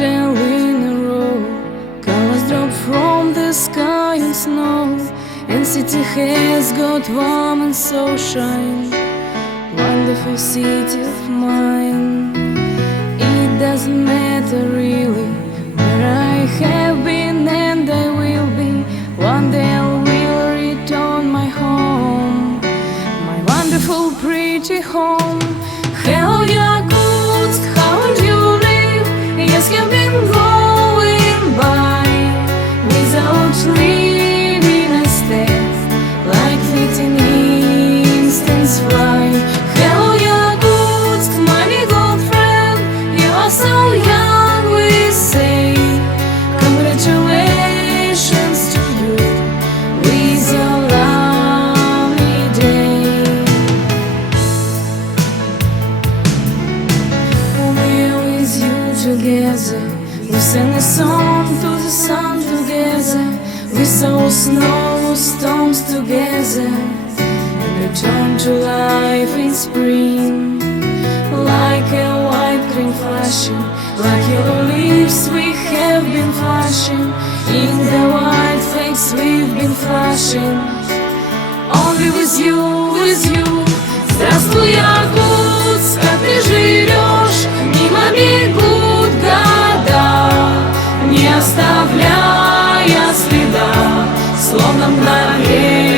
while in a row, colors drop from the sky and snow, and city has got warm and sunshine. Wonderful city of mine. It doesn't matter really where I have been and I will be. One day I will return my home, my wonderful pretty home. Hello Yakutsk, how do you live? Yes, have been going by without leaving a step, like fleeting instants fly. Hello Yakutsk, my big old friend, you are so young, we say. Congratulations to you with your lovely day. We're with you together, we sang a song to the sun together, we saw snow storms together, and returned to life in spring. Like a white green flashing, like yellow leaves we have been flashing, in the white flakes we've been flashing. Only with you, with you. Здравствуй, Якутск, как ты живешь? Мимо бегут года, не оставляя следа, словно мгновенья.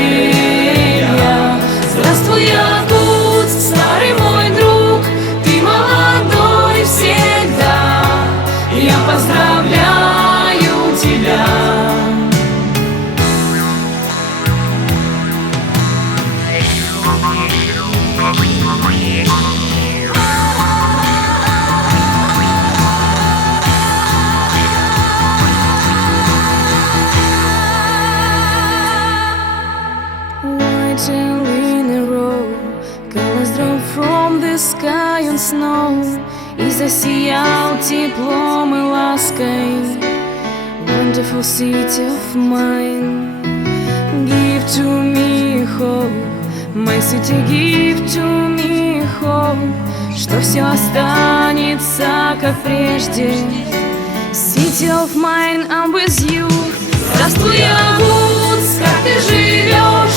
Здравствуй, Якутск, старый мой друг, ты молодой всегда, я поздравляю тебя. White and in a row, colors drop from the sky and snow, и засиял теплом и лаской. Wonderful city of mine. Give to me hope, my city, give to me hope, что все останется как прежде. City of mine, I'm with you. Здравствуй, Якутск, как ты живешь?